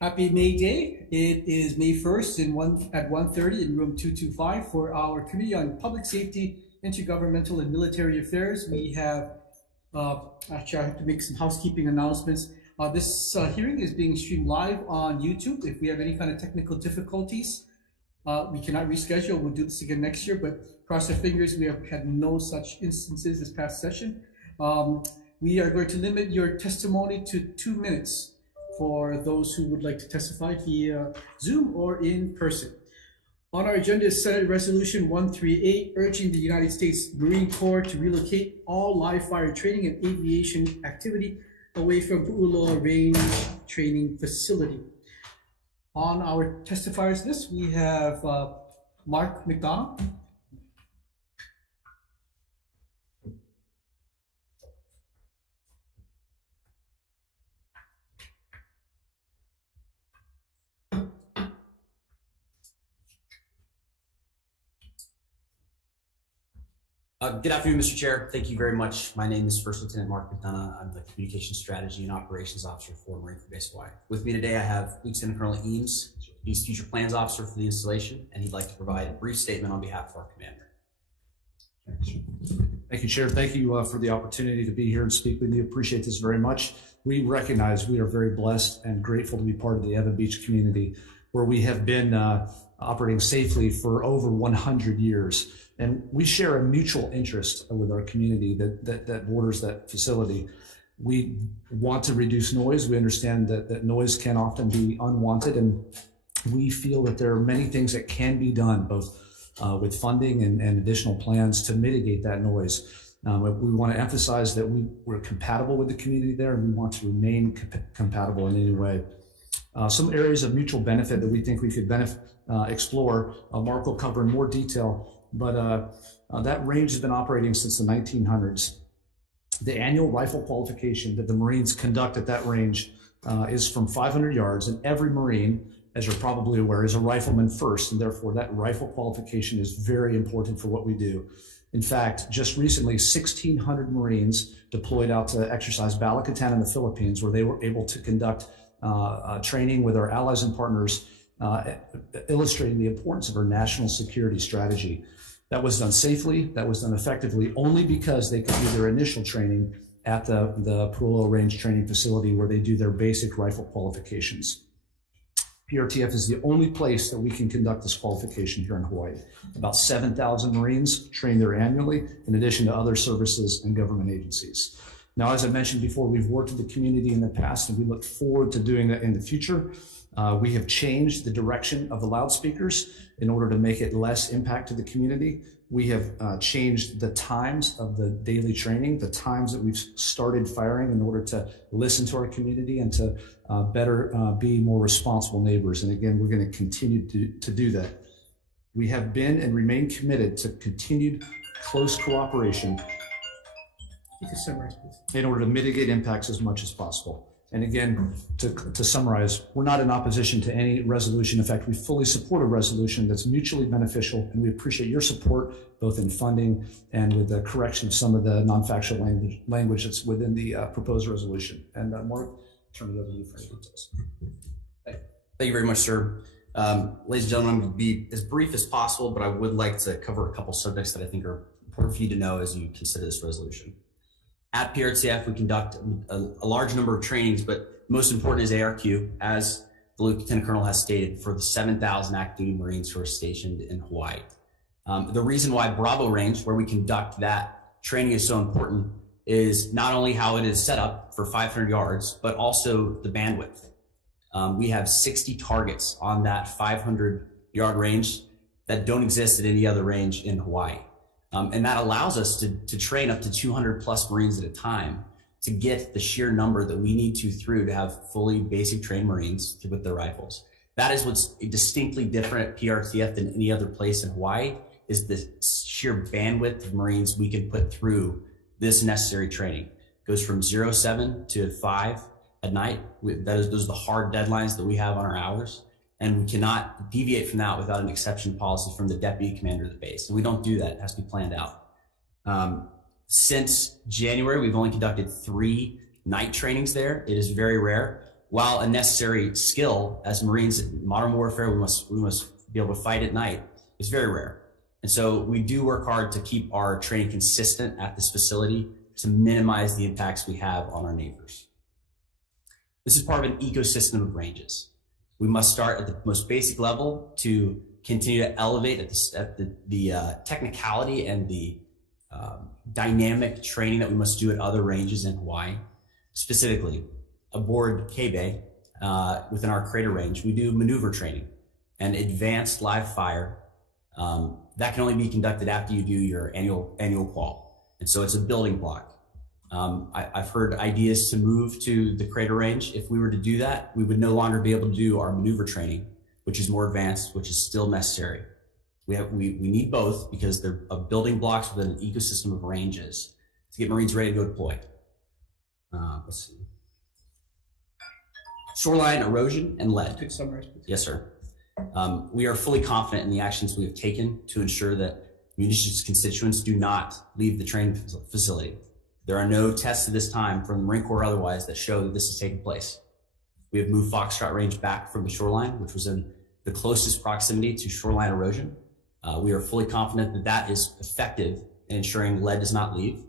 Happy May Day. It is May 1st at 1:30 in room 225 for our Committee on Public Safety, Intergovernmental and Military Affairs. We have, actually I have to make some housekeeping announcements. This hearing is being streamed live on YouTube. If we have any kind of technical difficulties, we cannot reschedule. We'll do this again next year, but cross our fingers, we have had no such instances this past session. We are going to limit your testimony to 2 minutes for those who would like to testify via Zoom or in person. On our agenda is Senate Resolution 138, urging the United States Marine Corps to relocate all live fire training and aviation activity away from Pu'uloa Range Training Facility. On our testifiers list, we have Mark McDonough. Good afternoon, Mr. Chair. Thank you very much. My name is First Lieutenant Mark McDonough. I'm the Communications Strategy and Operations Officer for Marine Corps Base Hawai'i. With me today, I have Lieutenant Colonel Eames. He's Future Plans Officer for the installation, and he'd like to provide a brief statement on behalf of our commander. Thank you, Chair. Thank you for the opportunity to be here and speak with you. Appreciate this very much. We recognize we are very blessed and grateful to be part of the Evan Beach community, where we have been operating safely for over 100 years. And we share a mutual interest with our community that borders that facility. We want to reduce noise. We understand that noise can often be unwanted, and we feel that there are many things that can be done, both with funding and additional plans to mitigate that noise. We want to emphasize that we're compatible with the community there, and we want to remain compatible in any way. Some areas of mutual benefit that we think we could explore, Mark will cover in more detail, but that range has been operating since the 1900s. The annual rifle qualification that the Marines conduct at that range is from 500 yards, and every Marine, as you're probably aware, is a rifleman first, and therefore that rifle qualification is very important for what we do. In fact, just recently, 1,600 Marines deployed out to exercise Balakatan in the Philippines, where they were able to conduct training with our allies and partners, illustrating the importance of our national security strategy. That was done safely, that was done effectively, only because they could do their initial training at the Pu'uloa Range Training Facility, where they do their basic rifle qualifications. PRTF is the only place that we can conduct this qualification here in Hawaii. About 7,000 Marines train there annually, in addition to other services and government agencies. Now, as I mentioned before, we've worked with the community in the past, and we look forward to doing that in the future. We have changed the direction of the loudspeakers in order to make it less impact to the community. We have changed the times of the daily training, the times that we've started firing, in order to listen to our community and to better be more responsible neighbors. And again, we're going to continue to do that. We have been and remain committed to continued close cooperation in order to mitigate impacts as much as possible. And again, to summarize, we're not in opposition to any resolution. In fact, we fully support a resolution that's mutually beneficial, and we appreciate your support, both in funding and with the correction of some of the non-factual language that's within the proposed resolution. And Mark, turn it over to you for any details. Thank you very much, sir. Ladies and gentlemen, I'm going to be as brief as possible, but I would like to cover a couple subjects that I think are important for you to know as you consider this resolution. At PRTF, we conduct a large number of trainings, but most important is ARQ, as the Lieutenant Colonel has stated, for the 7,000 active duty Marines who are stationed in Hawaii. The reason why Bravo Range, where we conduct that training, is so important is not only how it is set up for 500 yards, but also the bandwidth. We have 60 targets on that 500-yard range that don't exist at any other range in Hawaii. And that allows us to train up to 200 plus Marines at a time to get the sheer number that we need through to have fully basic trained Marines with their rifles. That is what's distinctly different at PRTF than any other place in Hawaii, is the sheer bandwidth of Marines we can put through this necessary training. It goes from 07 to 5 at night. Those are the hard deadlines that we have on our hours. And we cannot deviate from that without an exception policy from the deputy commander of the base. And we don't do that. It has to be planned out. Since January, we've only conducted 3 night trainings there. It is very rare. while a necessary skill as Marines in modern warfare, we must be able to fight at night, is very rare. And so we do work hard to keep our training consistent at this facility to minimize the impacts we have on our neighbors. This is part of an ecosystem of ranges. We must start at the most basic level to continue to elevate at the technicality and the dynamic training that we must do at other ranges in Hawaii. Specifically, aboard K-Bay, within our crater range, we do maneuver training and advanced live fire. That can only be conducted after you do your annual qual. And so it's a building block. I've heard ideas to move to the crater range. If we were to do that, we would no longer be able to do our maneuver training, which is more advanced, which is still necessary. We need both because they're building blocks within an ecosystem of ranges to get Marines ready to go deploy. Let's see. Shoreline erosion and lead. Could summarize, please. Yes, sir. We are fully confident in the actions we have taken to ensure that munitions constituents do not leave the training facility. There are no tests at this time from the Marine Corps or otherwise that show that this is taking place. We have moved Foxtrot Range back from the shoreline, which was in the closest proximity to shoreline erosion. We are fully confident that that is effective in ensuring lead does not leave.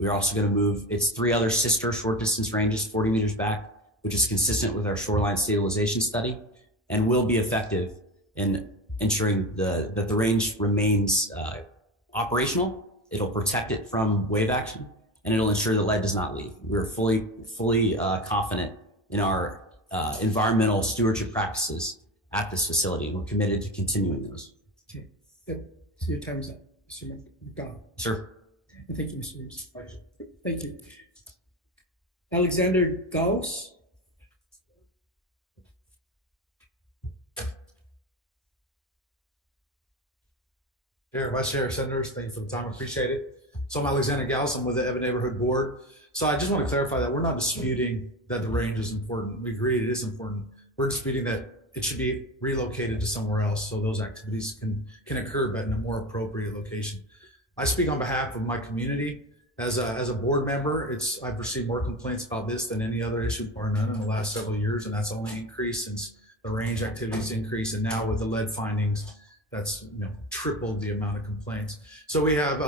We are also going to move its 3 other sister short distance ranges 40 meters back, which is consistent with our shoreline stabilization study and will be effective in ensuring that the range remains operational. It'll protect it from wave action, and it'll ensure that lead does not leave. We're fully confident in our environmental stewardship practices at this facility, and we're committed to continuing those. Okay, good. So your time is up, Mr. McDonald. Sir. And thank you, Mr. Reeves. Thank you. Alexander Gauss. Chair, Vice Chair, Senators, thank you for the time. I appreciate it. So I'm Alexander Gauss. I'm with the Evan Neighborhood Board. So I just want to clarify that we're not disputing that the range is important. We agree it is important. We're disputing that it should be relocated to somewhere else so those activities can occur, but in a more appropriate location. I speak on behalf of my community. As a board member, I've received more complaints about this than any other issue, bar none, in the last several years, and that's only increased since the range activities increased, and now with the lead findings, that's tripled the amount of complaints. So we have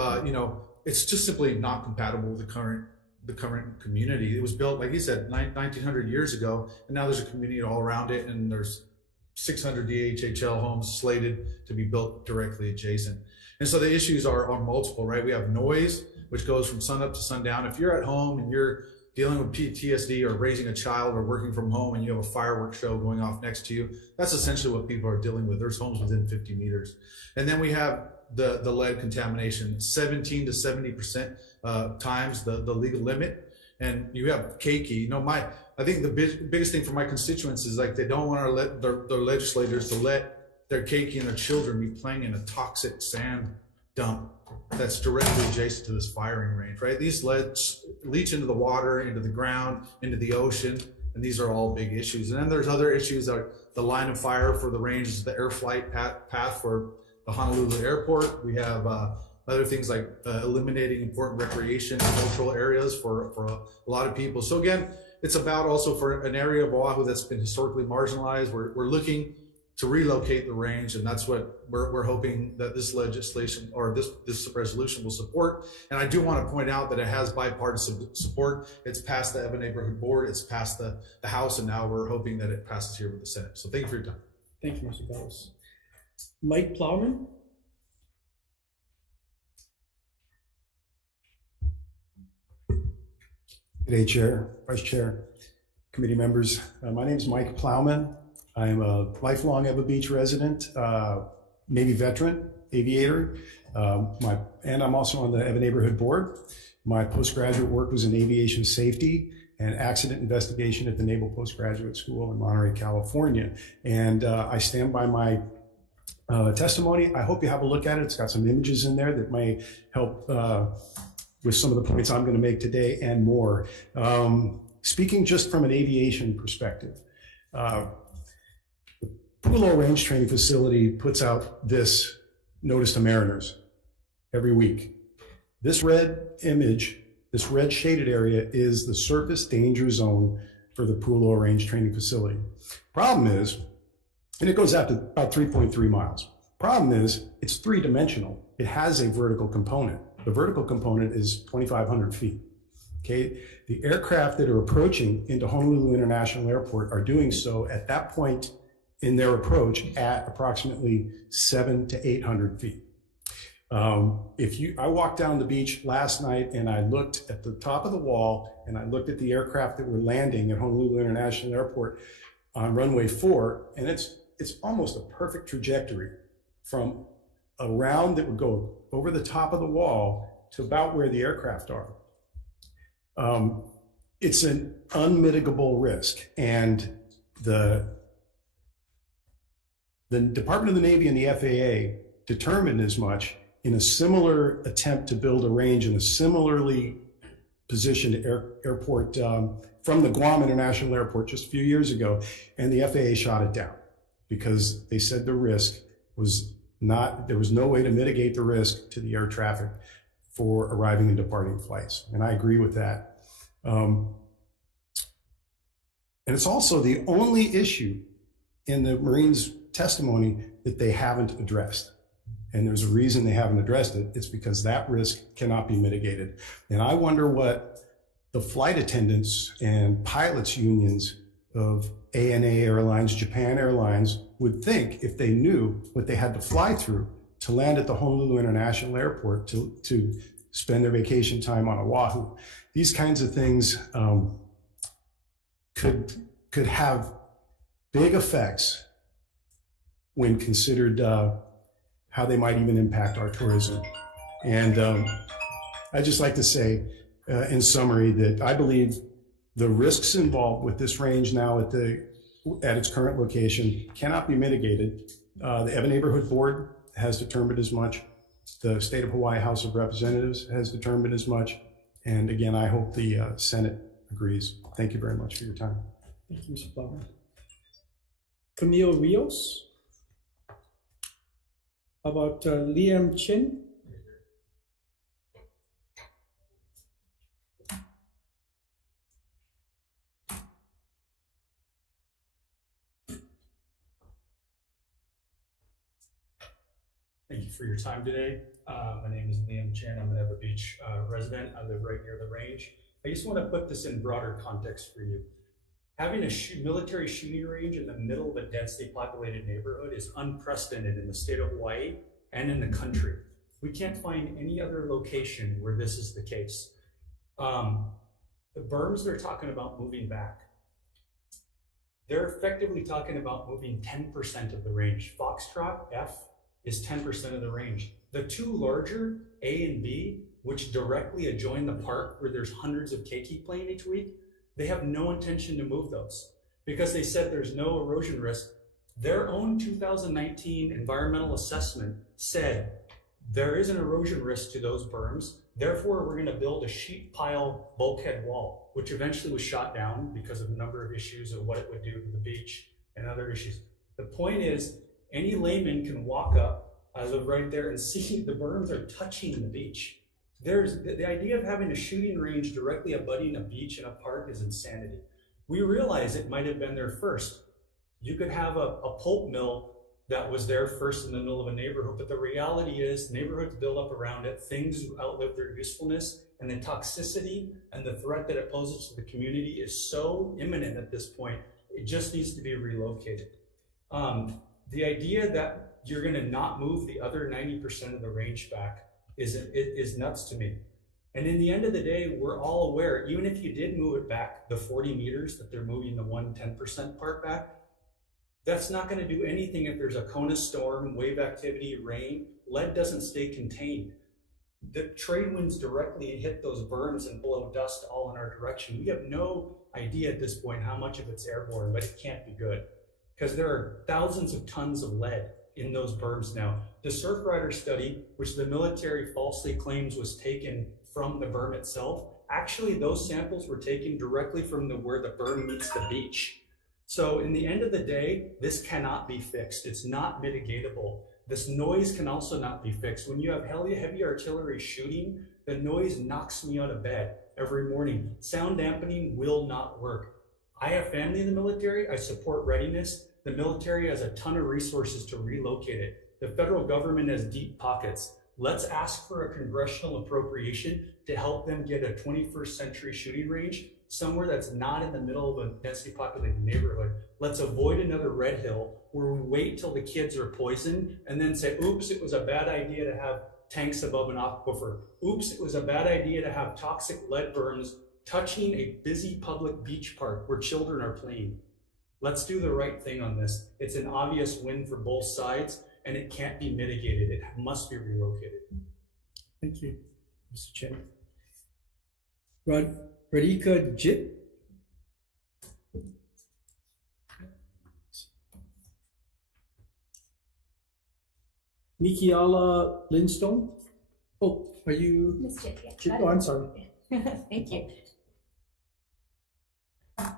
it's just simply not compatible with the current community. It was built, like he said, 1900 years ago, and now there's a community all around it, and there's 600 DHHL homes slated to be built directly adjacent. And so the issues are multiple, right? We have noise, which goes from sun up to sundown. If you're at home and you're dealing with PTSD or raising a child or working from home and you have a fireworks show going off next to you, that's essentially what people are dealing with. There's homes within 50 meters. And then we have the lead contamination, 17 to 70% times the legal limit. And you have keiki. I think the biggest thing for my constituents is like they don't want their legislators to let their keiki and their children be playing in a toxic sand dump that's directly adjacent to this firing range, right? These leads leach into the water, into the ground, into the ocean, and these are all big issues. And then there's other issues like the line of fire for the range is the air flight path for the Honolulu airport. We have other things like eliminating important recreation and cultural areas for a lot of people. So again, it's about also for an area of Oahu that's been historically marginalized. We're looking to relocate the range, and that's what we're hoping that this legislation or this resolution will support. And I do want to point out that it has bipartisan support. It's passed the Evan Neighborhood Board, it's passed the House, and now we're hoping that it passes here with the Senate. So thank you for your time. Thank you, Mr. Bellis. Mike Plowman. Good day, Chair, Vice Chair, committee members. My name is Mike Plowman. I'm a lifelong Ewa Beach resident, Navy veteran, aviator, and I'm also on the Evan Neighborhood Board. My postgraduate work was in aviation safety and accident investigation at the Naval Postgraduate School in Monterey, California. And I stand by my testimony. I hope you have a look at it. It's got some images in there that may help with some of the points I'm going to make today and more. Speaking just from an aviation perspective, Pulo Range Training Facility puts out this notice to mariners every week. This red image, this red shaded area is the surface danger zone for the Pulo Range Training Facility. Problem is, and it goes out to about 3.3 miles. Problem is, it's three-dimensional. It has a vertical component. The vertical component is 2,500 feet. Okay, the aircraft that are approaching into Honolulu International Airport are doing so at that point in their approach at approximately 700 to 800 feet. I walked down the beach last night and I looked at the top of the wall and I looked at the aircraft that were landing at Honolulu International Airport on runway 4, and it's almost a perfect trajectory from a round that would go over the top of the wall to about where the aircraft are. It's an unmitigable risk, and the Department of the Navy and the FAA determined as much in a similar attempt to build a range in a similarly positioned airport from the Guam International Airport just a few years ago, and the FAA shot it down because they said the risk was not, there was no way to mitigate the risk to the air traffic for arriving and departing flights. And I agree with that. And it's also the only issue in the Marines' testimony that they haven't addressed. And there's a reason they haven't addressed it. It's because that risk cannot be mitigated. And I wonder what the flight attendants and pilots unions of ANA Airlines, Japan Airlines would think if they knew what they had to fly through to land at the Honolulu International Airport to spend their vacation time on Oahu. These kinds of things could have big effects when considered how they might even impact our tourism. And I'd just like to say in summary that I believe the risks involved with this range now at its current location cannot be mitigated. The Evan Neighborhood Board has determined as much. The State of Hawaii House of Representatives has determined as much. And again, I hope the Senate agrees. Thank you very much for your time. Thank you, Mr. Plowman. Camille Rios. How about Liam Chin? Thank you for your time today. My name is Liam Chin. I'm an Eva Beach resident. I live right near the range. I just want to put this in broader context for you. Having a military shooting range in the middle of a densely populated neighborhood is unprecedented in the state of Hawaii and in the country. We can't find any other location where this is the case. The berms they're talking about moving back, they're effectively talking about moving 10% of the range. Foxtrot F is 10% of the range. The two larger, A and B, which directly adjoin the park where there's hundreds of keiki playing each week, they have no intention to move those because they said there's no erosion risk. Their own 2019 environmental assessment said there is an erosion risk to those berms. Therefore, we're going to build a sheet pile bulkhead wall, which eventually was shot down because of a number of issues of what it would do to the beach and other issues. The point is, any layman can walk up, I live right there, and see the berms are touching the beach. There's the idea of having a shooting range directly abutting a beach and a park is insanity. We realize it might have been there first. You could have a pulp mill that was there first in the middle of a neighborhood, but the reality is neighborhoods build up around it, things outlive their usefulness, and the toxicity and the threat that it poses to the community is so imminent at this point, it just needs to be relocated. The idea that you're gonna not move the other 90% of the range back is nuts to me. And in the end of the day, we're all aware, even if you did move it back the 40 meters that they're moving the 110% part back, that's not going to do anything if there's a Kona storm, wave activity, rain. Lead doesn't stay contained. The trade winds directly hit those berms and blow dust all in our direction. We have no idea at this point how much of it's airborne, but it can't be good because there are thousands of tons of lead in those berms now. The Surfrider study, which the military falsely claims was taken from the berm itself, actually those samples were taken directly from where the berm meets the beach. So in the end of the day, this cannot be fixed. It's not mitigatable. This noise can also not be fixed. When you have heavy artillery shooting, the noise knocks me out of bed every morning. Sound dampening will not work. I have family in the military. I support readiness. The military has a ton of resources to relocate it. The federal government has deep pockets. Let's ask for a congressional appropriation to help them get a 21st century shooting range somewhere that's not in the middle of a densely populated neighborhood. Let's avoid another Red Hill where we wait till the kids are poisoned and then say, oops, it was a bad idea to have tanks above an aquifer. Oops, it was a bad idea to have toxic lead berms touching a busy public beach park where children are playing. Let's do the right thing on this. It's an obvious win for both sides, and it can't be mitigated. It must be relocated. Thank you, Mr. Chair. Radhika Jit. Mikiala Lindstone. Oh, are you? Ms. Chip, yeah. Chip? Oh, I'm sorry. Thank you.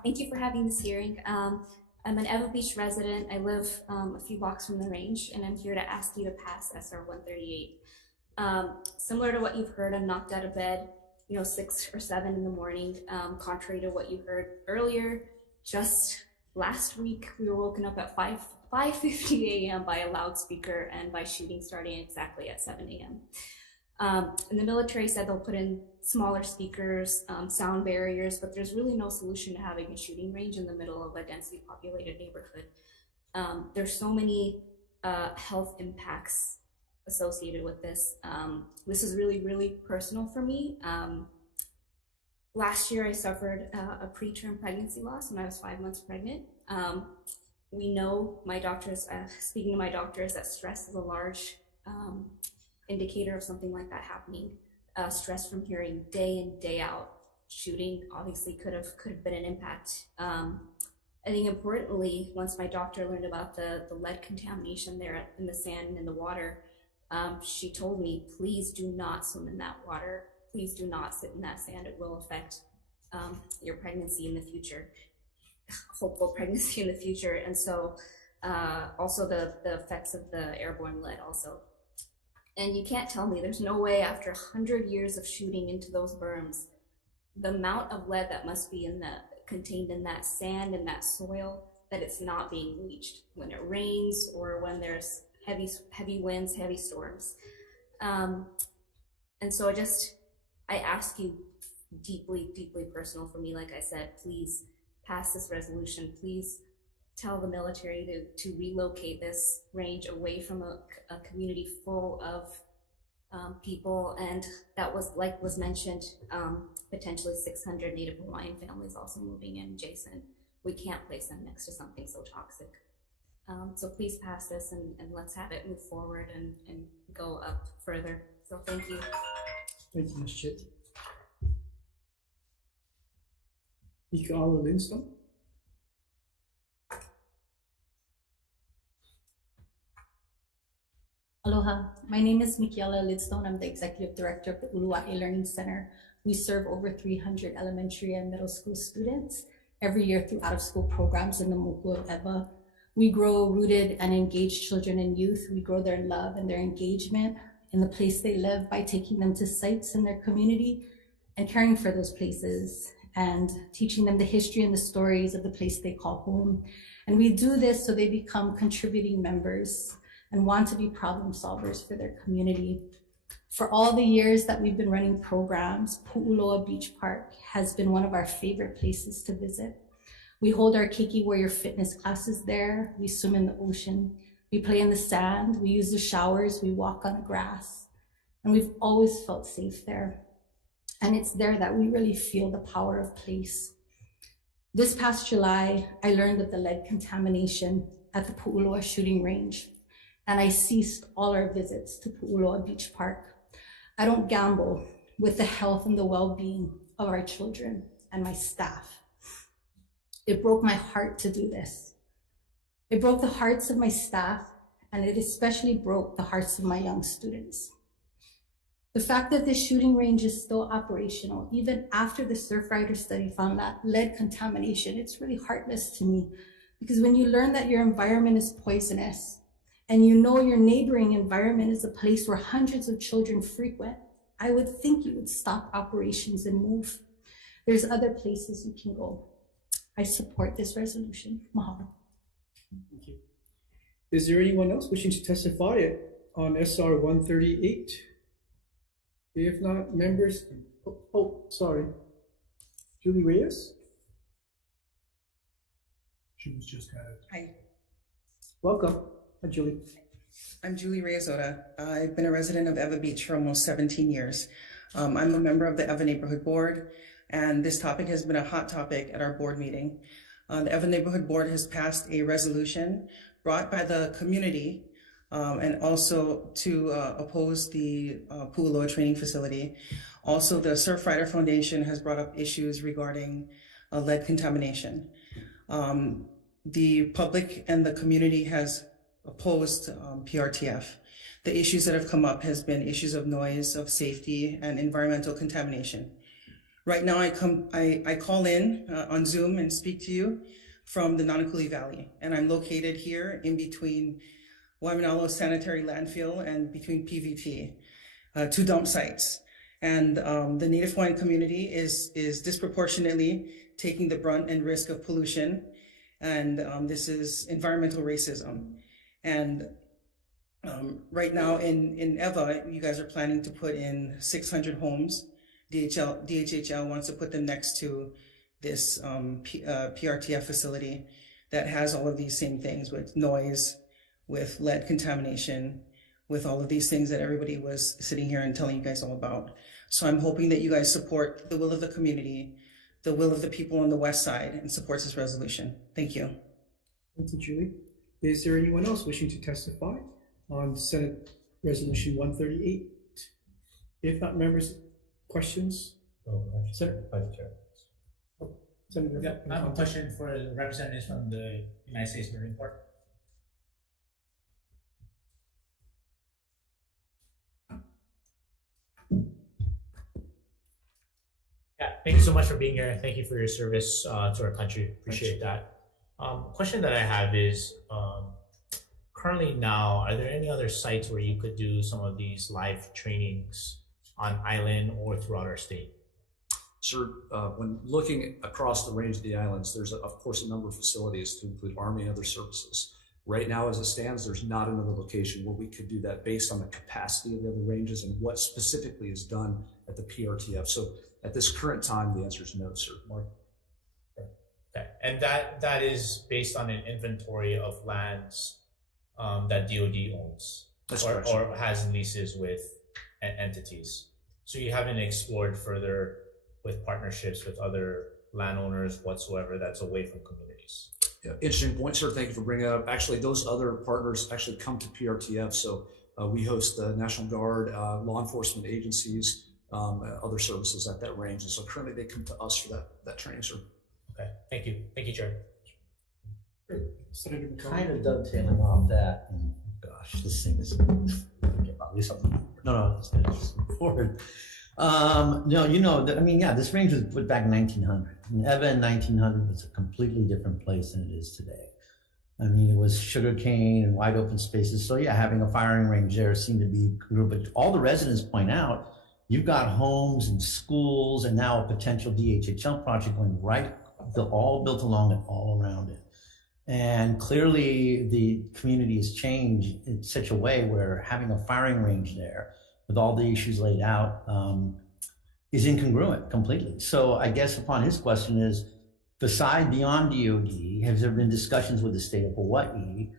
Thank you for having this hearing. I'm an Ewa Beach resident. I live a few blocks from the range, and I'm here to ask you to pass SR 138. Similar to what you've heard, I'm knocked out of bed, 6 or 7 in the morning. Contrary to what you heard earlier, just last week we were woken up at 5:50 a.m. by a loudspeaker and by shooting starting exactly at 7 a.m. And the military said they'll put in smaller speakers, sound barriers, but there's really no solution to having a shooting range in the middle of a densely populated neighborhood. There's so many health impacts associated with this. This is really, really personal for me. Last year I suffered a preterm pregnancy loss when I was 5 months pregnant. We know, my doctors, speaking to my doctors, that stress is a large indicator of something like that happening. Stress from hearing day in, day out. Shooting obviously could have been an impact. I think importantly, once my doctor learned about the lead contamination there in the sand and in the water, she told me, please do not swim in that water. Please do not sit in that sand. It will affect your pregnancy in the future, hopeful pregnancy in the future. And so also the effects of the airborne lead also. And you can't tell me, there's no way after 100 years of shooting into those berms, the amount of lead that must be contained in that sand and that soil, that it's not being leached when it rains or when there's heavy winds, heavy storms. And so I ask you, deeply, deeply personal for me, like I said, please pass this resolution. Please tell the military to relocate this range away from a community full of people, and that was, like was mentioned, potentially 600 Native Hawaiian families also moving in adjacent. We can't place them next to something so toxic. So please pass this and let's have it move forward and go up further. So thank you. Thank you, Ms. Chit. Mikiala Lindstone. Aloha, my name is Mikiala Lidstone. I'm the Executive Director of the Uluwa'e Learning Center. We serve over 300 elementary and middle school students every year through out-of-school programs in the Moku of Ewa. We grow rooted and engaged children and youth. We grow their love and their engagement in the place they live by taking them to sites in their community and caring for those places and teaching them the history and the stories of the place they call home. And we do this so they become contributing members and want to be problem solvers for their community. For all the years that we've been running programs, Pu'uloa Beach Park has been one of our favorite places to visit. We hold our Keiki Warrior fitness classes there. We swim in the ocean. We play in the sand. We use the showers. We walk on the grass. And we've always felt safe there. And it's there that we really feel the power of place. This past July, I learned of the lead contamination at the Pu'uloa shooting range, and I ceased all our visits to Pu'uloa Beach Park. I don't gamble with the health and the well-being of our children and my staff. It broke my heart to do this. It broke the hearts of my staff, and it especially broke the hearts of my young students. The fact that this shooting range is still operational, even after the Surfrider study found that lead contamination, it's really heartless to me, because when you learn that your environment is poisonous, and you know your neighboring environment is a place where hundreds of children frequent, I would think you would stop operations and move. There's other places you can go. I support this resolution. Mahalo. Thank you. Is there anyone else wishing to testify on SR 138? If not, members, sorry. Julie Reyes? She was just kind of. Hi, Welcome. Hi, Julie. I'm Julie Reyes-Oda. I've been a resident of Eva Beach for almost 17 years. I'm a member of the Eva Neighborhood Board, and this topic has been a hot topic at our board meeting. The Eva Neighborhood Board has passed a resolution brought by the community and also to oppose the Pu'uloa training facility. Also, the Surfrider Foundation has brought up issues regarding lead contamination. The public and the community has opposed PRTF. The issues that have come up has been issues of noise, of safety, and environmental contamination. Right now, I call in on Zoom and speak to you from the Nanakuli Valley, and I'm located here in between Waimanalo Sanitary Landfill and between PVT, two dump sites. And the Native Hawaiian community is disproportionately taking the brunt and risk of pollution, and this is environmental racism. And right now in Eva, you guys are planning to put in 600 homes. DHHL wants to put them next to this PRTF facility that has all of these same things with noise, with lead contamination, with all of these things that everybody was sitting here and telling you guys all about. So I'm hoping that you guys support the will of the community, the will of the people on the west side, and supports this resolution. Thank you. Thank you, Julie. Is there anyone else wishing to testify on Senate Resolution 138? If not, members, questions? Senator? Vice Chair. Senator? Yeah, I have a question for the representatives from the United States Marine Corps. Yeah, thank you so much for being here. Thank you for your service to our country. Appreciate that. Question that I have is, currently now, are there any other sites where you could do some of these live trainings on island or throughout our state? Sir, when looking across the range of the islands, there's, of course, a number of facilities to include Army and other services. Right now, as it stands, there's not another location where we could do that based on the capacity of the other ranges and what specifically is done at the PRTF. So at this current time, the answer is no, sir. Mark? Okay. And that is based on an inventory of lands that DoD owns. That's or, correct. Or has leases with entities. So you haven't explored further with partnerships with other landowners whatsoever that's away from communities. Yeah, interesting point, sir. Thank you for bringing that up. Actually, those other partners actually come to PRTF. So we host the National Guard, law enforcement agencies, other services at that range. And so currently they come to us for that training, sir. Okay, thank you. Thank you, Chair. Senator McCollum? Kind of dovetailing off that, and gosh, this thing is probably something. No, it's just forward. No, you know that. I mean, yeah, this range was put back in 1900. And Eva in 1900 was a completely different place than it is today. I mean, it was sugarcane and wide open spaces. So yeah, having a firing range there seemed to be good. But all the residents point out, you've got homes and schools, and now a potential DHHL project going right, all built along it, all around it. And clearly the community has changed in such a way where having a firing range there with all the issues laid out is incongruent completely. So I guess upon his question is, beyond DOD, has there been discussions with the state of Hawaii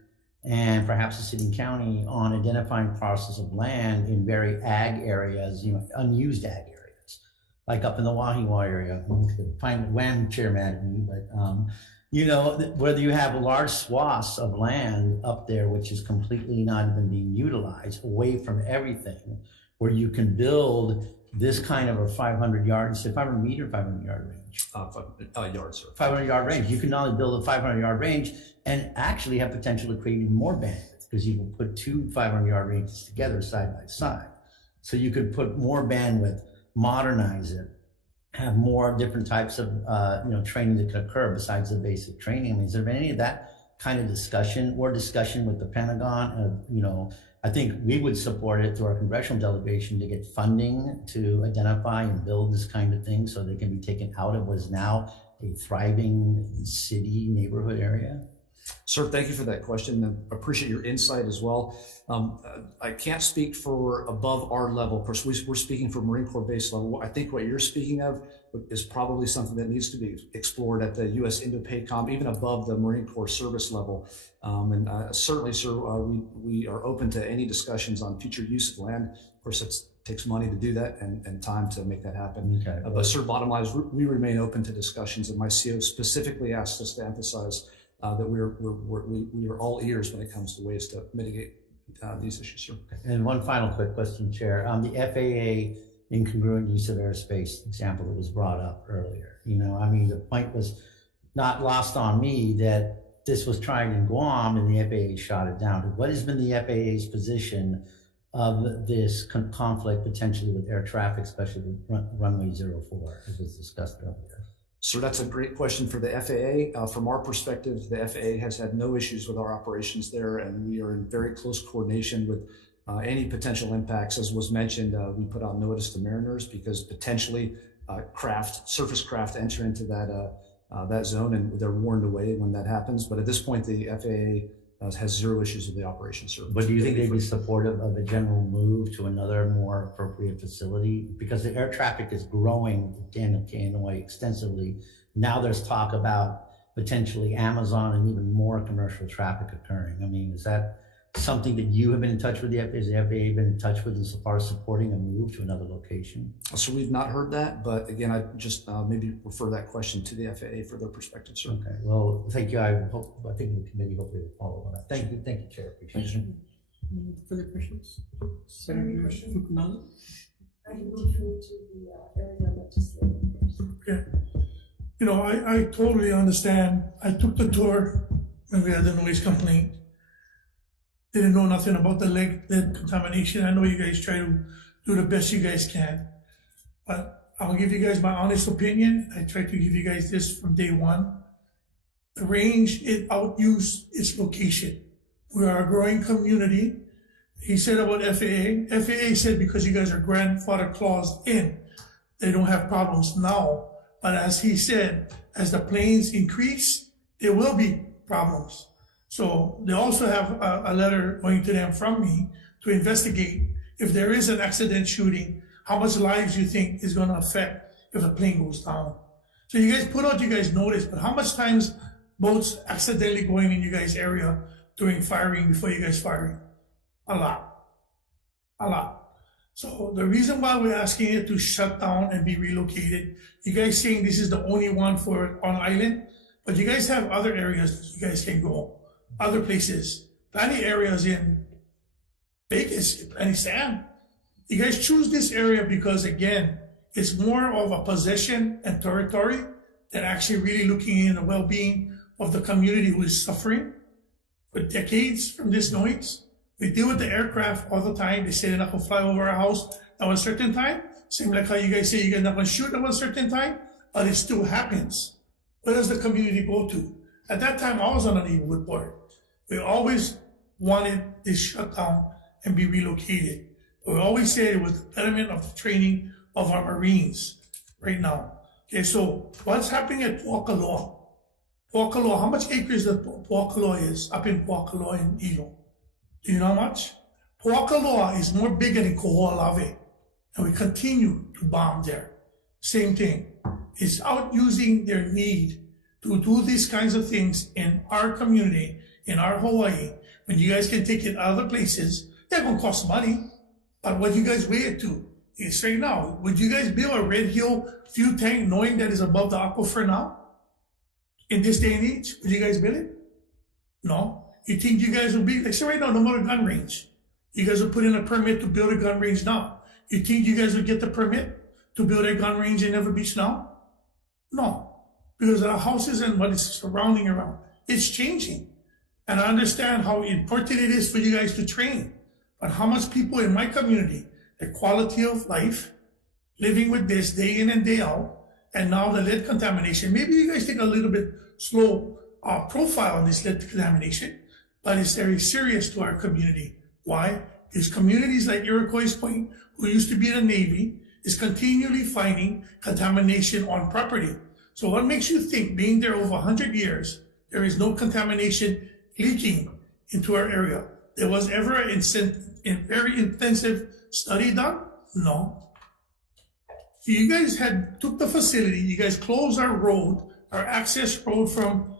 and perhaps the city and county on identifying parcels of land in very ag areas, you know, unused ag areas, like up in the Wahiwa area? Find WAM chair mad at me, but you know, whether you have large swaths of land up there which is completely not even being utilized, away from everything, where you can build this kind of a 500 yard, say 500 meter, 500 yard range. Yards, sir. 500 yard range. You can not only build a 500 yard range and actually have potential to create even more bandwidth, because you can put two 500 yard ranges together side by side. So you could put more bandwidth, modernize it, have more different types of training that could occur besides the basic training. I mean, is there any of that kind of discussion or discussion with the Pentagon? I think we would support it through our congressional delegation to get funding to identify and build this kind of thing so they can be taken out of what is now a thriving city neighborhood area? Sir, thank you for that question. I appreciate your insight as well. I can't speak for above our level. Of course, we're speaking for Marine Corps base level. I think what you're speaking of is probably something that needs to be explored at the U.S. Indo-PACOM, even above the Marine Corps service level. Certainly, sir, we are open to any discussions on future use of land. Of course, it takes money to do that and time to make that happen. Okay. But sir, bottom line is we remain open to discussions, and my CO specifically asked us to emphasize that we are all ears when it comes to ways to mitigate these issues, sir. And one final quick question, Chair. On the FAA incongruent use of airspace example that was brought up earlier, the point was not lost on me that this was trying in Guam and the FAA shot it down. What has been the FAA's position of this conflict potentially with air traffic, especially with runway 04, as was discussed earlier? So that's a great question for the FAA. From our perspective, the FAA has had no issues with our operations there, and we are in very close coordination with any potential impacts. As was mentioned, we put out notice to mariners because potentially surface craft enter into that zone, and they're warned away when that happens. But at this point, the FAA has zero issues with the operation, sir. But do you think they'd be supportive of a general move to another more appropriate facility? Because the air traffic is growing in Hanoi extensively. Now there's talk about potentially Amazon and even more commercial traffic occurring. I mean, is that something that you have been in touch with the FAA? Has the FAA been in touch with insofar as supporting a move to another location? So we've not heard that, but again, I just maybe refer that question to the FAA for their perspective, sir. Okay, well, thank you. I think the committee hopefully will follow on that. Thank you, Chair. Appreciate it. Further questions? Senator Fukunaga? I move to the area legislative. Okay. I totally understand. I took the tour when we had the noise complaint. Didn't know nothing about the lead contamination. I know you guys try to do the best you guys can, but I'll give you guys my honest opinion. I tried to give you guys this from day one. The range, it outused its location. We are a growing community. He said about FAA. FAA said because you guys are grandfather claused in, they don't have problems now. But as he said, as the planes increase, there will be problems. So they also have a letter going to them from me to investigate if there is an accident shooting, how much lives you think is going to affect if a plane goes down. So you guys put out you guys notice, but how much times boats accidentally going in you guys area during firing before you guys firing? A lot. So the reason why we're asking it to shut down and be relocated, you guys saying this is the only one for on island, but you guys have other areas you guys can go. Other places, plenty areas in Vegas, plenty sand. You guys choose this area because again, it's more of a possession and territory than actually really looking in the well-being of the community who is suffering for decades from this noise. We deal with the aircraft all the time. They say they're not gonna fly over our house at one certain time. Same like how you guys say you're not gonna shoot at one certain time, but it still happens. Where does the community go to? At that time, I was on the neighborhood board. We always wanted this shut down and be relocated. But we always said it was the betterment of the training of our Marines right now. Okay, so what's happening at Puakaloa? Puakaloa, how much acres that Puakaloa is up in Puakaloa in Ilo? Do you know how much? Puakaloa is more bigger than Kohoalave, and we continue to bomb there. Same thing. It's out using their need to do these kinds of things in our community, in our Hawaii, when you guys can take it other places. They're gonna cost money, but what you guys weigh it to is right now. Would you guys build a Red Hill fuel tank knowing that it's above the aquifer now? In this day and age, would you guys build it? No. You think you guys will be, like, say right now, no more gun range. You guys will put in a permit to build a gun range now. You think you guys will get the permit to build a gun range in Ever Beach now? No. Because our houses and what is surrounding around, it's changing. And I understand how important it is for you guys to train. But how much people in my community, the quality of life, living with this day in and day out, and now the lead contamination. Maybe you guys take a little bit slow profile on this lead contamination, but it's very serious to our community. Why? Because communities like Iroquois Point, who used to be in the Navy, is continually finding contamination on property. So what makes you think, being there over 100 years, there is no contamination leaking into our area? There was ever a very intensive study done? No. You guys took the facility, you guys closed our road, our access road from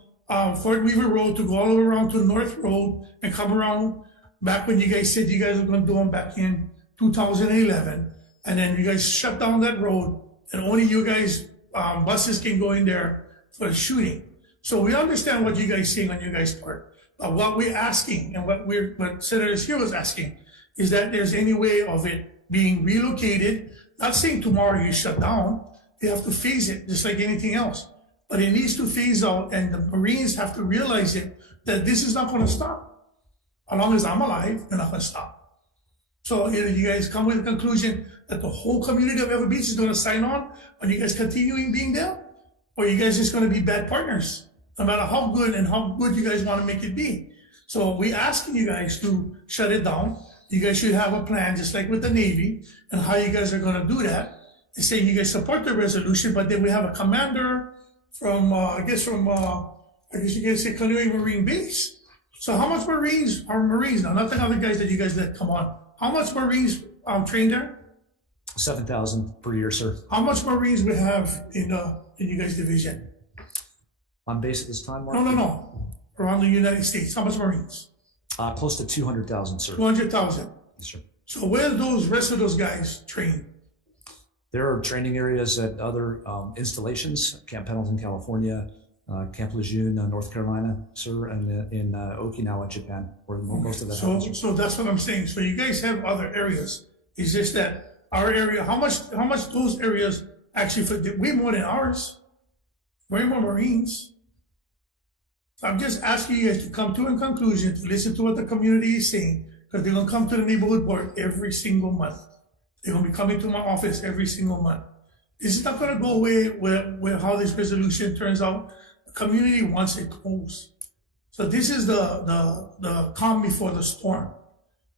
Fort Weaver Road to go all the way around to North Road and come around back when you guys said you guys were going to do them back in 2011. And then you guys shut down that road and only you guys, buses can go in there for the shooting. So we understand what you guys saying on your guys' part. But what we're asking and what Senator Steele was asking is that there's any way of it being relocated. Not saying tomorrow you shut down. You have to phase it just like anything else. But it needs to phase out, and the Marines have to realize it, that this is not going to stop. As long as I'm alive, they're not going to stop. So either you guys come with a conclusion that the whole community of Ever Beach is going to sign on you guys continuing being there, or you guys just going to be bad partners, no matter how good you guys want to make it be. So we're asking you guys to shut it down. You guys should have a plan, just like with the Navy, and how you guys are going to do that. And saying you guys support the resolution, but then we have a commander from, I guess you can say Kaneohe Marine Base. So how much Marines are Marines now? Not the other guys that you guys let come on. How much Marines train there? 7,000 per year, sir. How much Marines we have in you guys' division? On base at this time, Mark? No. Around the United States, how much Marines? Close to 200,000, sir. 200,000. Yes, sir. So where are those rest of those guys trained? There are training areas at other installations, Camp Pendleton, California, Camp Lejeune, North Carolina, sir, and in Okinawa, Japan, where most of that happens. So that's what I'm saying. So you guys have other areas. It's just that our area, how much those areas actually, way more than ours, way more Marines. So I'm just asking you guys to come to a conclusion, to listen to what the community is saying, because they're going to come to the neighborhood board every single month. They're going to be coming to my office every single month. This is not going to go away with how this resolution turns out. The community wants it closed. So this is the calm before the storm.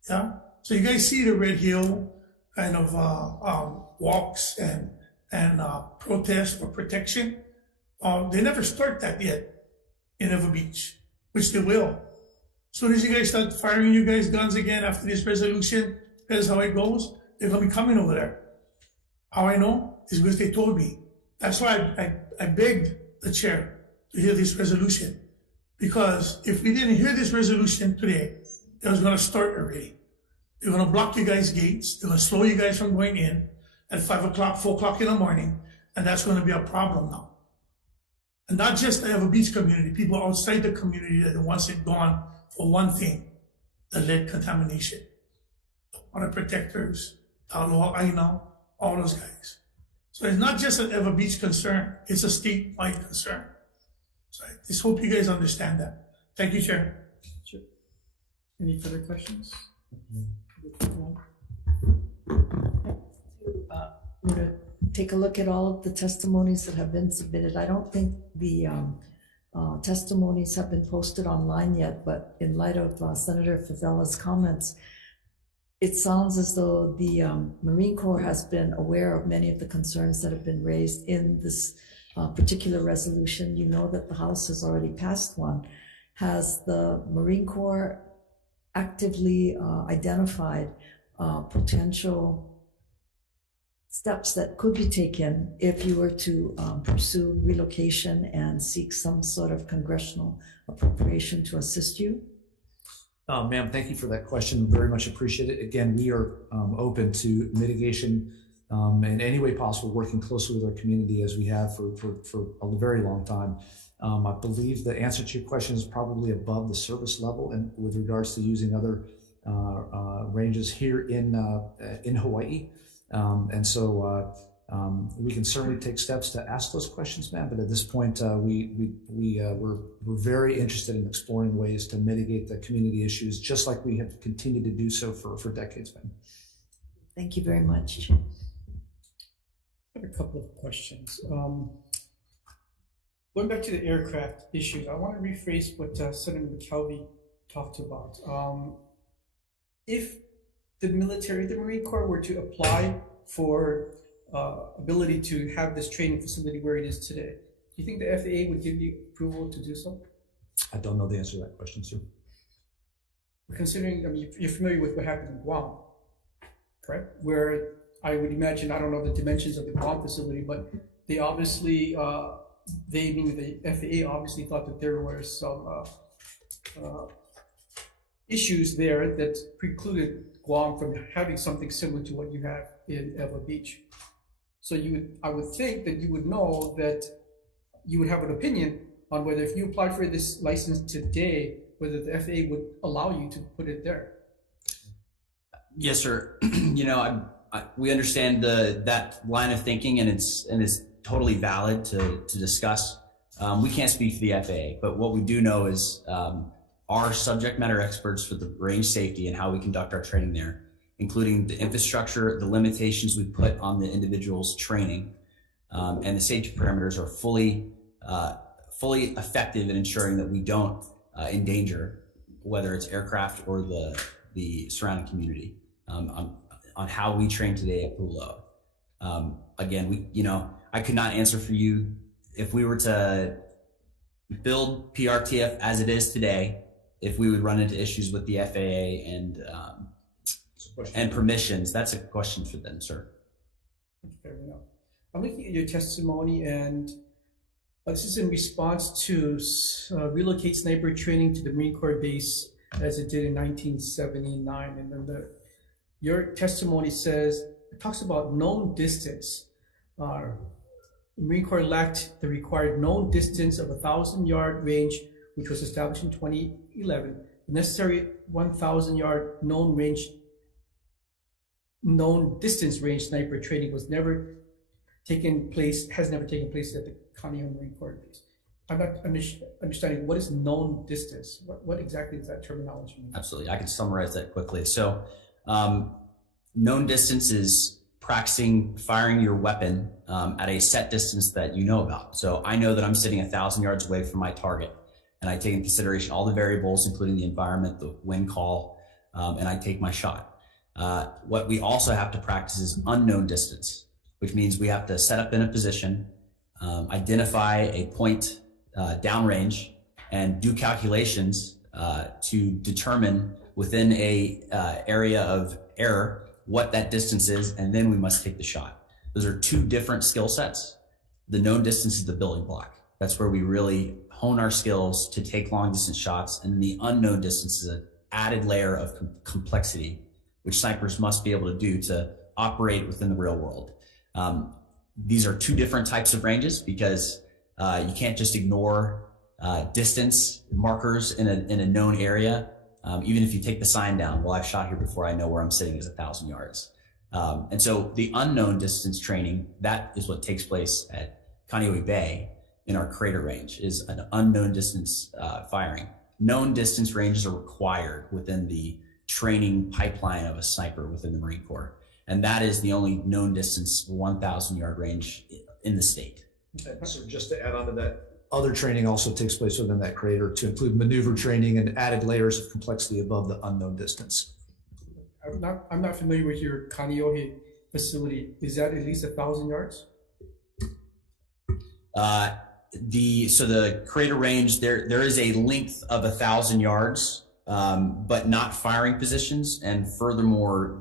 Yeah. So you guys see the Red Hill kind of walks and protests for protection. They never start that yet in Ever Beach, which they will. As soon as you guys start firing you guys guns again after this resolution, that's how it goes. They're going to be coming over there. How I know is because they told me. That's why I begged the chair to hear this resolution. Because if we didn't hear this resolution today, it was going to start already. They're going to block you guys' gates. They're going to slow you guys from going in at 5 o'clock, 4 o'clock in the morning. And that's going to be a problem now. And not just the Ever Beach community, people outside the community that wants it gone for one thing, the lead contamination. The water protectors, Hawai'i, all those guys. So it's not just an Ever Beach concern, it's a statewide concern. So I just hope you guys understand that. Thank you, Chair. Sure. Any further questions? We're going to take a look at all of the testimonies that have been submitted. I don't think the testimonies have been posted online yet, but in light of Senator Favela's comments, it sounds as though the Marine Corps has been aware of many of the concerns that have been raised in this particular resolution. You know that the House has already passed one. Has the Marine Corps actively identified potential steps that could be taken if you were to pursue relocation and seek some sort of congressional appropriation to assist you? Ma'am, thank you for that question. Very much appreciate it. Again, we are open to mitigation in any way possible, working closely with our community as we have for a very long time. I believe the answer to your question is probably above the service level, and with regards to using other ranges here in Hawaii. And so we can certainly take steps to ask those questions, ma'am. But at this point, we're very interested in exploring ways to mitigate the community issues, just like we have continued to do so for decades, ma'am. Thank you very much. I have a couple of questions. Going back to the aircraft issues, I want to rephrase what Senator McKelvey talked about. If the military, the Marine Corps, were to apply for ability to have this training facility where it is today, you think the FAA would give you approval to do so? I don't know the answer to that question, sir. Considering, I mean, you're familiar with what happened in Guam, correct? Where I would imagine, I don't know the dimensions of the Guam facility, but they obviously, meaning the FAA obviously thought that there were some issues there that precluded Guam from having something similar to what you have in Eva Beach. So I would think that you would know that you would have an opinion on whether if you applied for this license today, whether the FAA would allow you to put it there. Yes, sir. We understand that line of thinking, and it's totally valid to discuss. We can't speak for the FAA, but what we do know is our subject matter experts for the range safety and how we conduct our training there, including the infrastructure, the limitations we put on the individual's training, and the safety parameters are fully effective in ensuring that we don't endanger, whether it's aircraft or the surrounding community, on how we train today at Pulo. Again, I could not answer for you if we were to build PRTF as it is today, if we would run into issues with the FAA and permissions. That's a question for them, sir. Fair enough. I'm looking at your testimony, and this is in response to relocate sniper training to the Marine Corps base as it did in 1979. And then your testimony it talks about known distance. The Marine Corps lacked the required known distance of 1,000-yard range, which was established in 2011. The necessary 1,000-yard known distance range sniper training has never taken place at the Kaneohe Marine Corps base. I'm not understanding what is known distance. What exactly does that terminology mean? Absolutely, I can summarize that quickly. So, known distance is practicing firing your weapon at a set distance that you know about. So I know that I'm sitting 1,000 yards away from my target, and I take into consideration all the variables, including the environment, the wind call, and I take my shot. What we also have to practice is unknown distance, which means we have to set up in a position, identify a point downrange, and do calculations to determine within a area of error what that distance is, and then we must take the shot. Those are two different skill sets. The known distance is the building block. That's where we really hone our skills to take long distance shots, and the unknown distance is an added layer of complexity, which snipers must be able to do to operate within the real world. These are two different types of ranges because you can't just ignore distance markers in a known area. Even if you take the sign down, well, I've shot here before, I know where I'm sitting is 1,000 yards. And so the unknown distance training, that is what takes place at Kaneohe Bay in our crater range, is an unknown distance firing. Known distance ranges are required within the training pipeline of a sniper within the Marine Corps. And that is the only known distance 1,000-yard range in the state. So just to add on to that, other training also takes place within that crater to include maneuver training and added layers of complexity above the unknown distance. I'm not familiar with your Kaneohe facility. Is that at least 1,000 yards? So the crater range, there is a length of 1,000 yards, but not firing positions. And furthermore,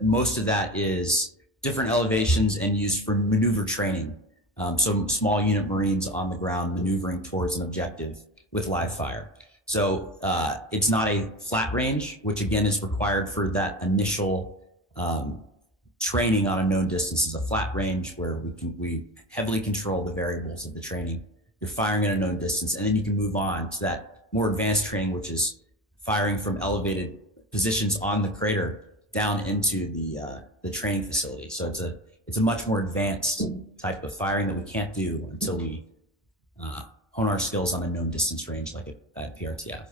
most of that is different elevations and used for maneuver training. So small unit Marines on the ground maneuvering towards an objective with live fire. So it's not a flat range, which again is required for that initial training on a known distance. Is a flat range where we heavily control the variables of the training. You're firing at a known distance, and then you can move on to that more advanced training, which is firing from elevated positions on the crater down into the training facility. So it's a much more advanced type of firing that we can't do until we hone our skills on a known distance range like at PRTF.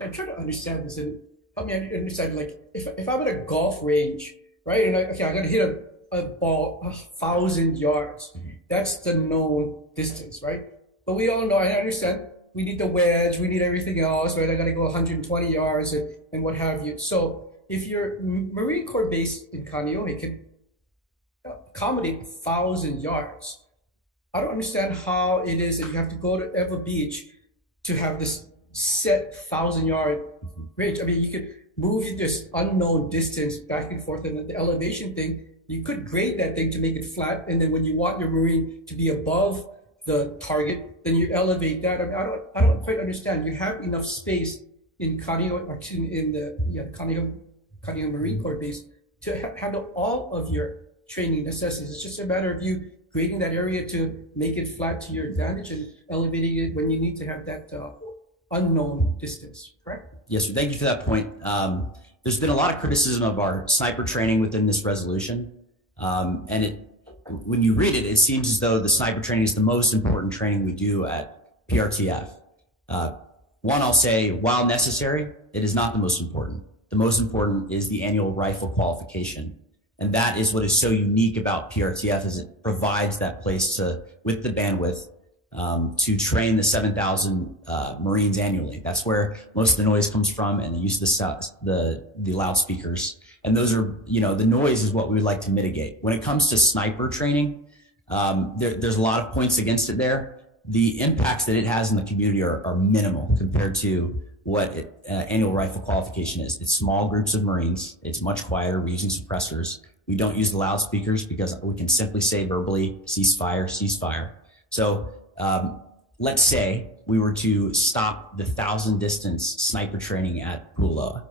I'm trying to understand this, and help me understand, like, if I'm at a golf range, right, and I'm going to hit a ball 1,000 yards, that's the known distance, right? But we all know, I understand, we need the wedge, we need everything else, right? I got to go 120 yards and what have you. So if your Marine Corps base in Kaneohe can accommodate 1,000 yards, I don't understand how it is that you have to go to Eva Beach to have this set 1,000-yard range. I mean, you could move this unknown distance back and forth, and the elevation thing, you could grade that thing to make it flat, and then when you want your marine to be above the target, then you elevate that. I mean, I don't quite understand. You have enough space in Kaneohe, or in the Kaneohe Marine Corps base to handle all of your training necessities. It's just a matter of you grading that area to make it flat to your advantage and elevating it when you need to have that unknown distance, correct? Yes, sir. Thank you for that point. There's been a lot of criticism of our sniper training within this resolution. And when you read it, it seems as though the sniper training is the most important training we do at PRTF. One, I'll say, while necessary, it is not the most important. The most important is the annual rifle qualification. And that is what is so unique about PRTF, is it provides that place with the bandwidth to train the 7,000 Marines annually. That's where most of the noise comes from, and the use of the loudspeakers. And those are, the noise is what we would like to mitigate. When it comes to sniper training, there's a lot of points against it there. The impacts that it has in the community are minimal compared to what annual rifle qualification is. It's small groups of Marines. It's much quieter. We're using suppressors. We don't use the loudspeakers because we can simply say verbally, ceasefire, ceasefire. So let's say we were to stop the 1,000 distance sniper training at Pu'uloa.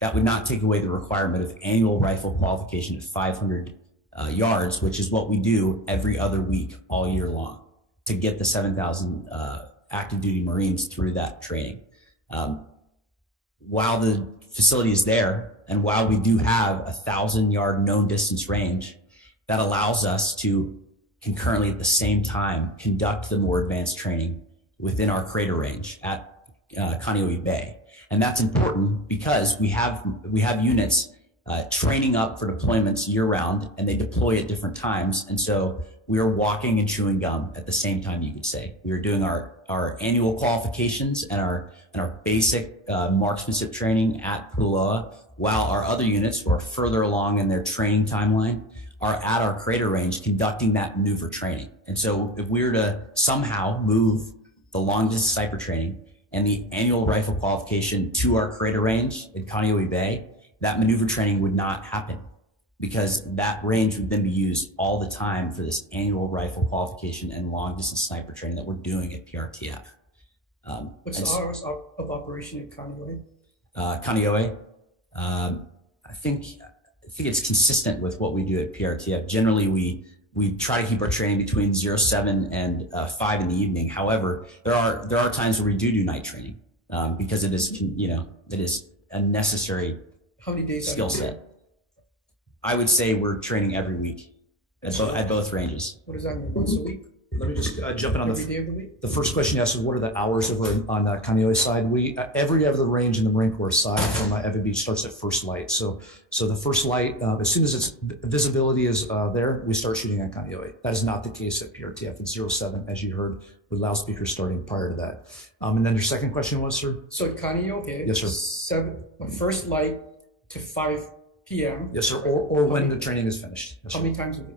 That would not take away the requirement of annual rifle qualification at 500 yards, which is what we do every other week all year long to get the 7,000 active duty Marines through that training. While the facility is there, and while we do have a 1,000-yard known distance range, that allows us to concurrently at the same time conduct the more advanced training within our crater range at Kaneohe Bay. And that's important because we have units training up for deployments year round, and they deploy at different times. And so we are walking and chewing gum at the same time, you could say. We are doing our annual qualifications and our basic marksmanship training at Pu'uloa, while our other units who are further along in their training timeline are at our crater range conducting that maneuver training. And so if we were to somehow move the long distance sniper training and the annual rifle qualification to our crater range at Kaneohe Bay, that maneuver training would not happen, because that range would then be used all the time for this annual rifle qualification and long distance sniper training that we're doing at PRTF. What's the hours of operation at Kaneohe? Kaneohe, I think it's consistent with what we do at PRTF. Generally, we try to keep our training between 07 and 5 in the evening. However, there are times where we do night training because it is it is a necessary skill set. I would say we're training every week at both ranges. What does that mean? Once a week? Let me just jump in on Every day of the week? the first question you asked was what are the hours over on Kaneohe side. We every other range in the Marine Corps side from Eva Beach starts at first light. So the first light, as soon as its visibility is there, we start shooting at Kaneohe. That is not the case at PRTF. It's 07, as you heard, with loudspeakers starting prior to that. And then your second question was, sir? So at Kaneohe, Yes, sir. First light to 5 p.m. Yes, sir. Or when the training is finished. Yes, How sir. many times a week?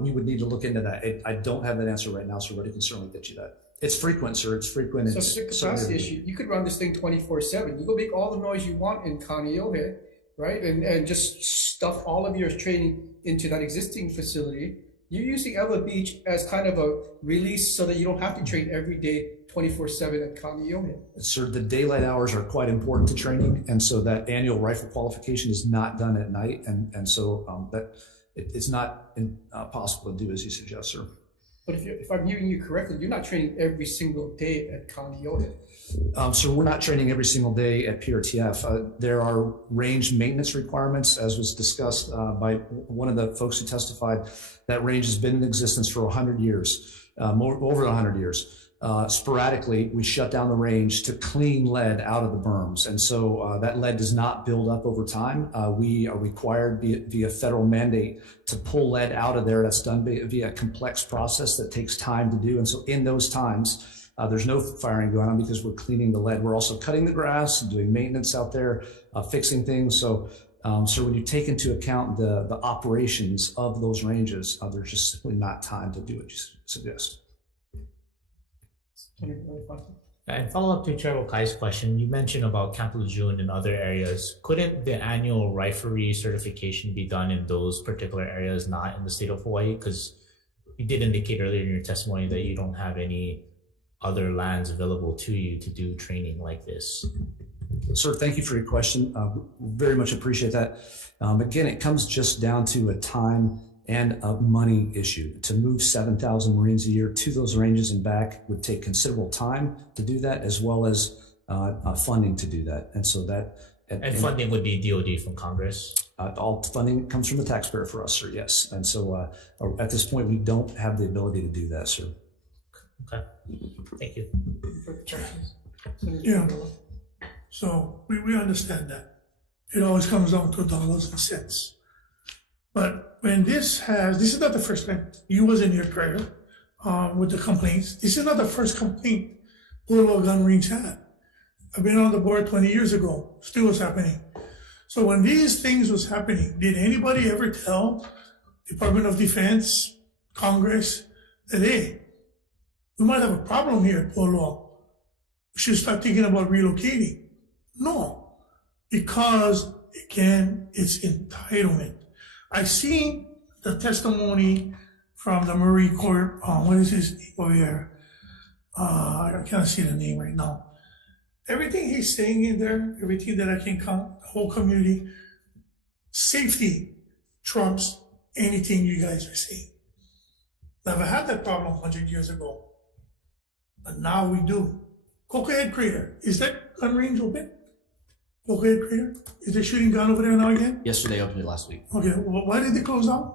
We would need to look into that. I don't have that answer right now, so I can certainly get you that. It's frequent, sir. It's frequent. So if it's a capacity issue, you could run this thing 24/7. You go make all the noise you want in Kaneohe, right? And just stuff all of your training into that existing facility. You're using Eva Beach as kind of a release so that you don't have to train every day 24/7 at Kaneohe. Sir, the daylight hours are quite important to training, and so that annual rifle qualification is not done at night, and so it's not possible to do as you suggest, sir. But if I'm hearing you correctly, you're not training every single day at Kaneohe. So we're not training every single day at PRTF. There are range maintenance requirements, as was discussed by one of the folks who testified. That range has been in existence for 100 years, over 100 years. Sporadically, we shut down the range to clean lead out of the berms. And so that lead does not build up over time. We are required via federal mandate to pull lead out of there. That's done via a complex process that takes time to do. And so in those times, there's no firing going on because we're cleaning the lead. We're also cutting the grass and doing maintenance out there, fixing things. So So when you take into account the operations of those ranges, there's just simply not time to do what you suggest. And follow up to Chair Okai's question, you mentioned about Camp Lejeune and other areas. Couldn't the annual riflery certification be done in those particular areas, not in the state of Hawaii? Because you did indicate earlier in your testimony that you don't have any other lands available to you to do training like this. Sir, thank you for your question. Very much appreciate that. Again, it comes just down to a time and a money issue. To move 7,000 Marines a year to those ranges and back would take considerable time to do that, as well as funding to do that. And so that... And funding would be DOD from Congress? All funding comes from the taxpayer for us, sir, yes. And so at this point, we don't have the ability to do that, sir. Okay, thank you. Yeah, so we understand that. It always comes down to dollars and cents. But when this is not the first time you was in your prayer with the complaints. This is not the first complaint Pueblo Gun Range had. I've been on the board 20 years ago, still was happening. So when these things was happening, did anybody ever tell Department of Defense, Congress, that, hey, we might have a problem here at Pueblo. We should start thinking about relocating? No, because again, it's entitlement. I've seen the testimony from the Marine Corps. What is his name over here? I can't see the name right now. Everything he's saying in there, everything that I can count, the whole community, safety trumps anything you guys are saying. Never had that problem 100 years ago, but now we do. Cocohead Crater, is that gun range open? Cocohead Crater? Is there shooting gun over there now again? Yesterday, opened it last week. Okay, well, why did they close down?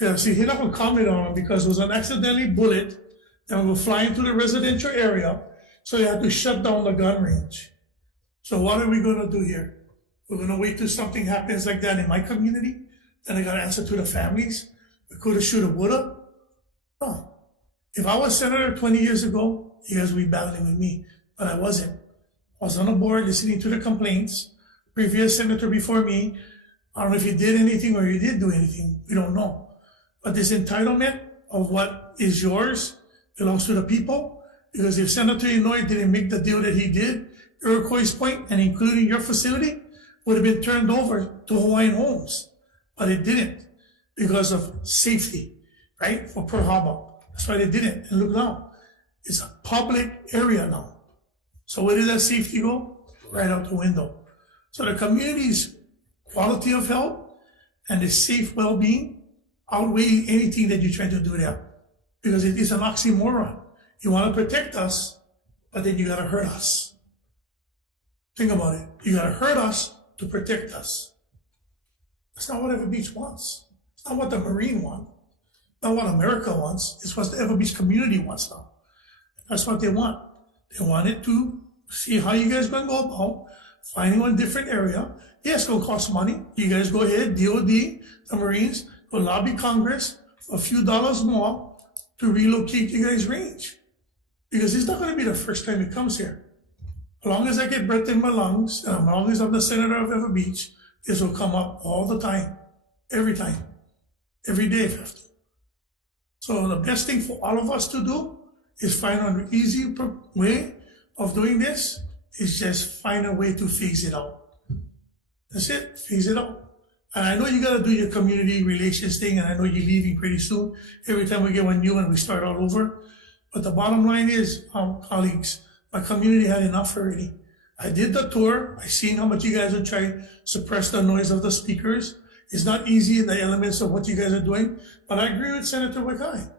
Yeah, see, he's not gonna comment on it because it was an accidentally bullet that was flying through the residential area, so they had to shut down the gun range. So what are we gonna do here? We're gonna wait till something happens like that in my community, then I gotta answer to the families? We coulda, shoulda, woulda? No. If I was senator 20 years ago, you guys would be battling with me, but I wasn't. I was on the board listening to the complaints. Previous senator before me, I don't know if he did anything or he did do anything. We don't know. But this entitlement of what is yours belongs to the people. Because if Senator Inouye didn't make the deal that he did, Iroquois Point and including your facility would have been turned over to Hawaiian Homes. But it didn't because of safety, right? For Pearl Harbor. That's why they didn't. And look now, it's a public area now. So where did that safety go? Right out the window. So the community's quality of health and the safe well-being outweigh anything that you're trying to do there. Because it is an oxymoron. You want to protect us, but then you got to hurt us. Think about it. You got to hurt us to protect us. That's not what Ever Beach wants. It's not what the Marine wants. Not what America wants. It's what the Ever Beach community wants now. That's what they want. They wanted to see how you guys going to go about finding one different area. Yes, it's going to cost money. You guys go ahead, DOD, the Marines, go lobby Congress for a few dollars more to relocate you guys' range. Because it's not going to be the first time it comes here. As long as I get breath in my lungs, and as long as I'm the senator of Ever Beach, this will come up all the time. Every time. Every day if I have to. So the best thing for all of us to do is find an easy way of doing this, is just find a way to phase it out. That's it, phase it out. And I know you gotta do your community relations thing, and I know you're leaving pretty soon. Every time we get one new one, we start all over. But the bottom line is, colleagues, my community had enough already. I did the tour. I seen how much you guys are trying to suppress the noise of the speakers. It's not easy in the elements of what you guys are doing, but I agree with Senator Wakai.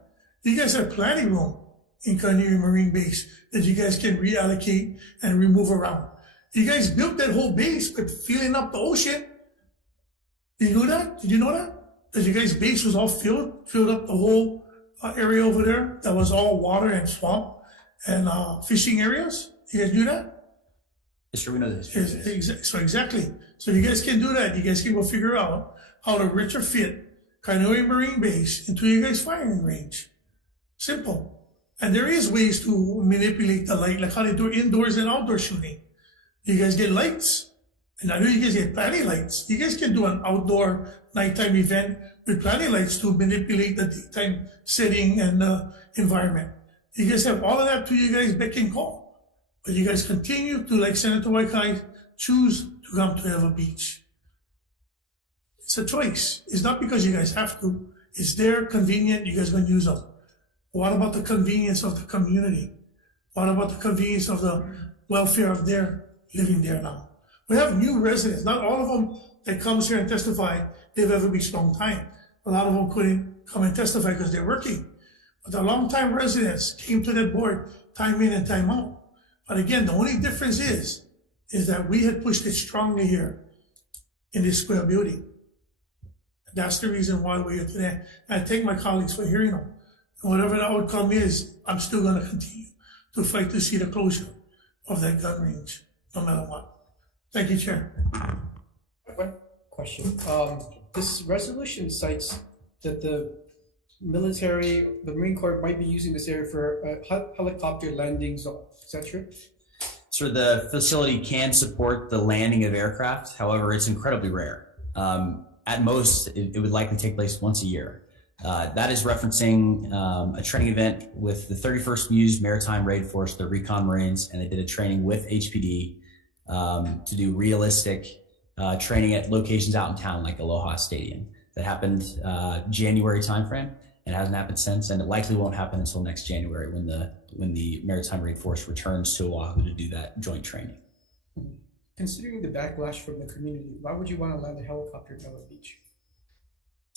You guys have plenty room in Kaneohe Marine Base that you guys can reallocate and remove around. You guys built that whole base with filling up the ocean. Did you know that? Did you know that? That your guys' base was all filled up the whole area over there that was all water and swamp and fishing areas? You guys knew that? Yes, sure, we know this. So exactly. So you guys can do that. You guys can go figure out how to retrofit Kaneohe Marine Base into your guys' firing range. Simple. And there is ways to manipulate the light, like how they do indoors and outdoor shooting. You guys get lights. And I know you guys get planning lights. You guys can do an outdoor nighttime event with planning lights to manipulate the daytime setting and environment. You guys have all of that to you guys beck and call. But you guys continue to, like Senator Waikai, choose to come to Eva Beach. It's a choice. It's not because you guys have to. It's there, convenient, you guys going to use them. What about the convenience of the community? What about the convenience of the welfare of their living there now? We have new residents. Not all of them that comes here and testify, they've ever been long time. A lot of them couldn't come and testify because they're working. But the long-time residents came to that board time in and time out. But again, the only difference is that we had pushed it strongly here in this square building. That's the reason why we're here today. And I thank my colleagues for hearing them. And whatever the outcome is, I'm still going to continue to fight to see the closure of that gun range, no matter what. Thank you, Chair. One question. This resolution cites that the Marine Corps might be using this area for a helicopter landing zone. Is that true? So the facility can support the landing of aircraft. However, it's incredibly rare. At most, it would likely take place once a year. That is referencing a training event with the 31st Muse Maritime Raid Force, the Recon Marines, and they did a training with HPD to do realistic training at locations out in town like Aloha Stadium. That happened January timeframe and hasn't happened since, and it likely won't happen until next January when the Maritime Raid Force returns to Oahu to do that joint training. Considering the backlash from the community, why would you want to land a helicopter at Eva Beach?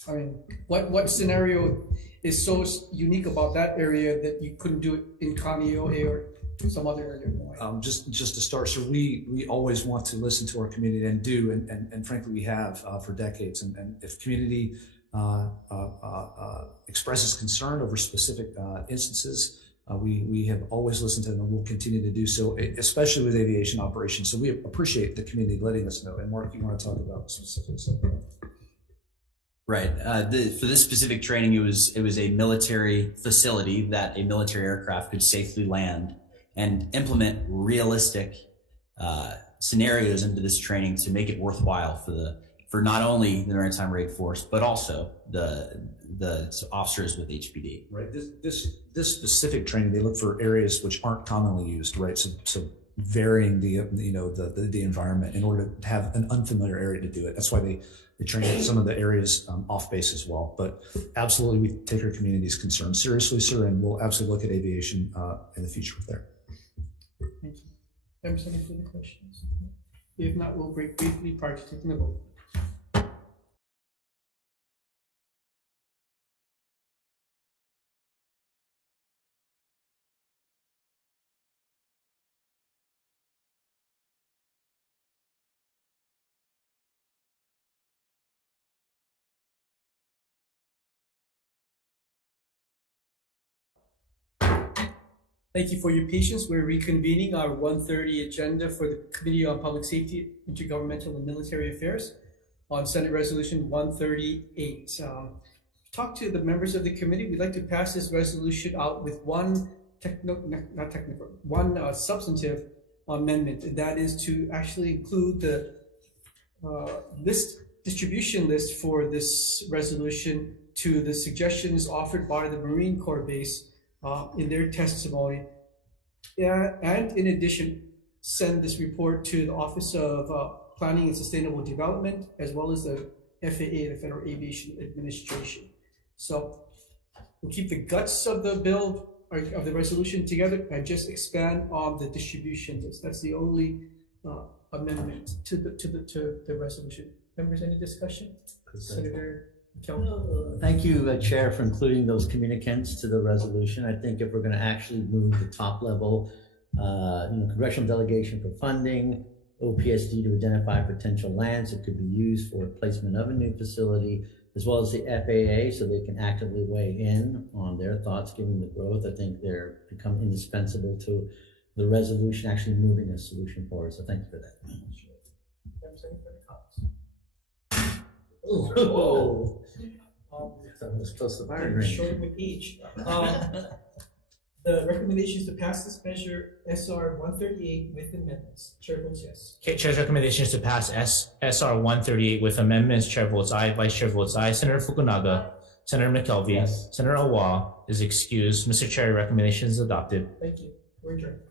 I mean, what scenario is so unique about that area that you couldn't do it in Kaneohe or some other area? Just to start, so we always want to listen to our community and do, and frankly we have for decades. And if community expresses concern over specific instances, we have always listened to them and we'll continue to do so, especially with aviation operations. So we appreciate the community letting us know. And Mark, you want to talk about specifics? Right. For this specific training, it was a military facility that a military aircraft could safely land and implement realistic scenarios into this training to make it worthwhile for not only the Maritime Raid Force but also the officers with HPD. Right. This specific training, they look for areas which aren't commonly used. Right. So varying the environment in order to have an unfamiliar area to do it. That's why they train in some of the areas off base as well. But absolutely, we take our community's concerns seriously, sir, and we'll absolutely look at aviation in the future there. Thank you. Members, any further questions? If not, we'll break briefly prior to taking the vote. Thank you for your patience. We're reconvening our 1:30 agenda for the Committee on Public Safety, Intergovernmental and Military Affairs on Senate Resolution 138. Talk to the members of the committee. We'd like to pass this resolution out with one substantive amendment, and that is to actually include the distribution list for this resolution to the suggestions offered by the Marine Corps base in their testimony, and in addition, send this report to the Office of Planning and Sustainable Development, as well as the FAA, the Federal Aviation Administration. So we'll keep the guts of the bill, or of the resolution together, and just expand on the distribution list. That's the only amendment to the resolution. Members, any discussion? Senator Thank you, Chair, for including those communicants to the resolution. I think if we're going to actually move the top level, congressional delegation for funding, OPSD to identify potential lands that could be used for replacement of a new facility, as well as the FAA, so they can actively weigh in on their thoughts given the growth. I think they're become indispensable to the resolution actually moving a solution forward. So thank you for that. That was close to the fire range. Short with each. The recommendation is to pass this measure SR 138 with amendments. Chair votes yes. Okay, Chair's recommendation is to pass SR 138 with amendments. Chair votes aye. Vice Chair votes aye. Senator Fukunaga, Senator McKelvey, Senator Awa is excused. Mr. Chair, recommendation is adopted. Thank you. We're adjourned.